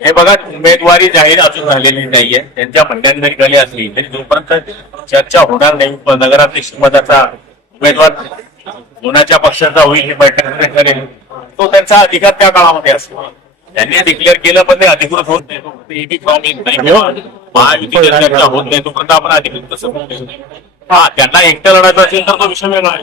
हे बघा उमेदवारी जाहीर अजून झालेली नाहीये. त्यांच्या म्हणण्यात जरी झाली असली तरी जोपर्यंत चर्चा होणार नाही नगराध्यक्ष पदाचा उमेदवार कोणाच्या पक्षाचा होईल ही बैठक करेल तो त्यांचा अधिकार त्या काळामध्ये असतो. त्यांनी डिक्लेअर केलं पण ते अधिकृत होत नाही. तोपर्यंत फॉर्म येत नाही. महायुतीची चर्चा होत नाही तोपर्यंत आपण अधिकृत कसं हा त्यांना एकटं लढायचं असेल तर तो विषय वेगळा आहे.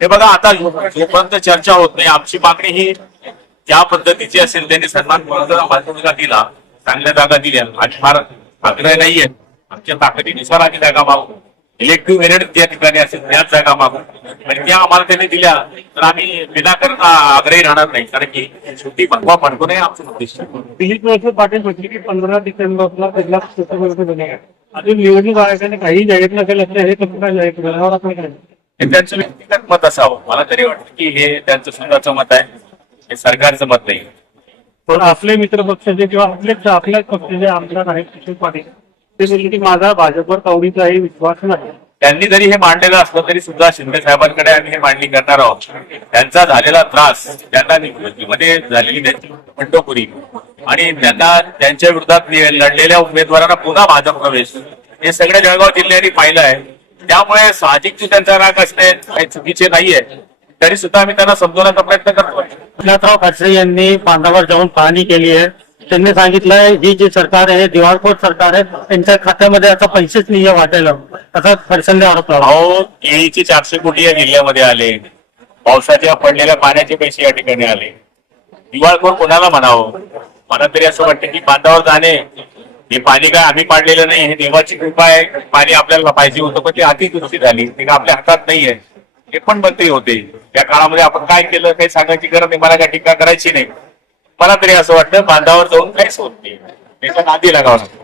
हे बघा आता जोपर्यंत चर्चा होत नाही आमची मागणी ही ज्या पद्धतीची असेल त्यांनी सन्मान बाजूला दिला चांगल्या जागा दिल्या. आणि फार आग्रह नाहीये. आमच्या ताकदीनुसार आम्ही जागा मागू. इलेक्ट्रिव्ह मेरिट ज्या ठिकाणी असेल त्याच जागा मागू. आणि त्या आम्हाला त्यांनी दिल्या तर आम्ही विनाकरता आग्रही राहणार नाही. कारण की शेवटी बनवा पडतो नाही आमचं उद्दिष्ट दिलीप वळसे पाटील म्हटले की पंधरा डिसेंबरला पहिला अजून निवडणूक आयोगाने काही जाहीर नसेल असं हे कसं काय जाहीर केलं हे त्यांचं व्यक्तिगत मत असावं. मला तरी वाटतं की हे त्यांचं स्वतःचं मत आहे. हे सरकारचं मत नाही. पण आपले मित्र पक्षाचे किंवा आपलेच आपल्याच पक्षाचे आमदार आहेत किशोर पाटील ते बोलले की माझा भाजपवर कवडीचाही विश्वास नाही. त्यांनी जरी हे मांडलेलं असलं तरी सुद्धा शिंदे साहेबांकडे आम्ही हे मांडणी करणार आहोत. त्यांचा झालेला त्रास त्यांना निवडणुकीमध्ये झालेली त्यांची बंडखोरी आणि त्यांना त्यांच्या विरोधात लढलेल्या उमेदवारांना पुन्हा भाजप प्रवेश. हे सगळ्या जळगाव जिल्ह्यांनी पाहिलं आहे. त्यामुळे साहजिक त्यांचा राग असणे काही चुकीचे नाहीये. तरी सुद्धा आम्ही त्यांना समजवण्याचा प्रयत्न करतोय. एकनाथराव खडसे यांनी बांधावर जाऊन पाहणी केली आहे. त्यांनी सांगितलंय ही जी सरकार आहे दिवाळखोर सरकार आहे त्यांच्या खात्यामध्ये आता पैसेच नाही आहे वाटायला. असा खडसेंनी आरोप लावला. अहो केळीचे चारशे कोटी या जिल्ह्यामध्ये आले. पावसाच्या पडलेल्या पाण्याचे पैसे या ठिकाणी आले. दिवाळखोर कोणाला म्हणावं? मला तरी असं वाटतं की बांधावर जाणे हे पाणी काय आम्ही पाडलेलं नाही हे देवाची कृपा आहे. पाणी आपल्याला पाहिजे होतं पण ती अतिदृष्टी झाली. ते काय आपल्या हातात नाहीये. हे पण मंत्री होते. त्या काळामध्ये आपण काय केलं काही सांगायची गरज नाही. मला काय टीका करायची नाही. मला तरी असं वाटतं बांधावर जाऊन काहीच होत नाही. त्याच्या नादी लागावं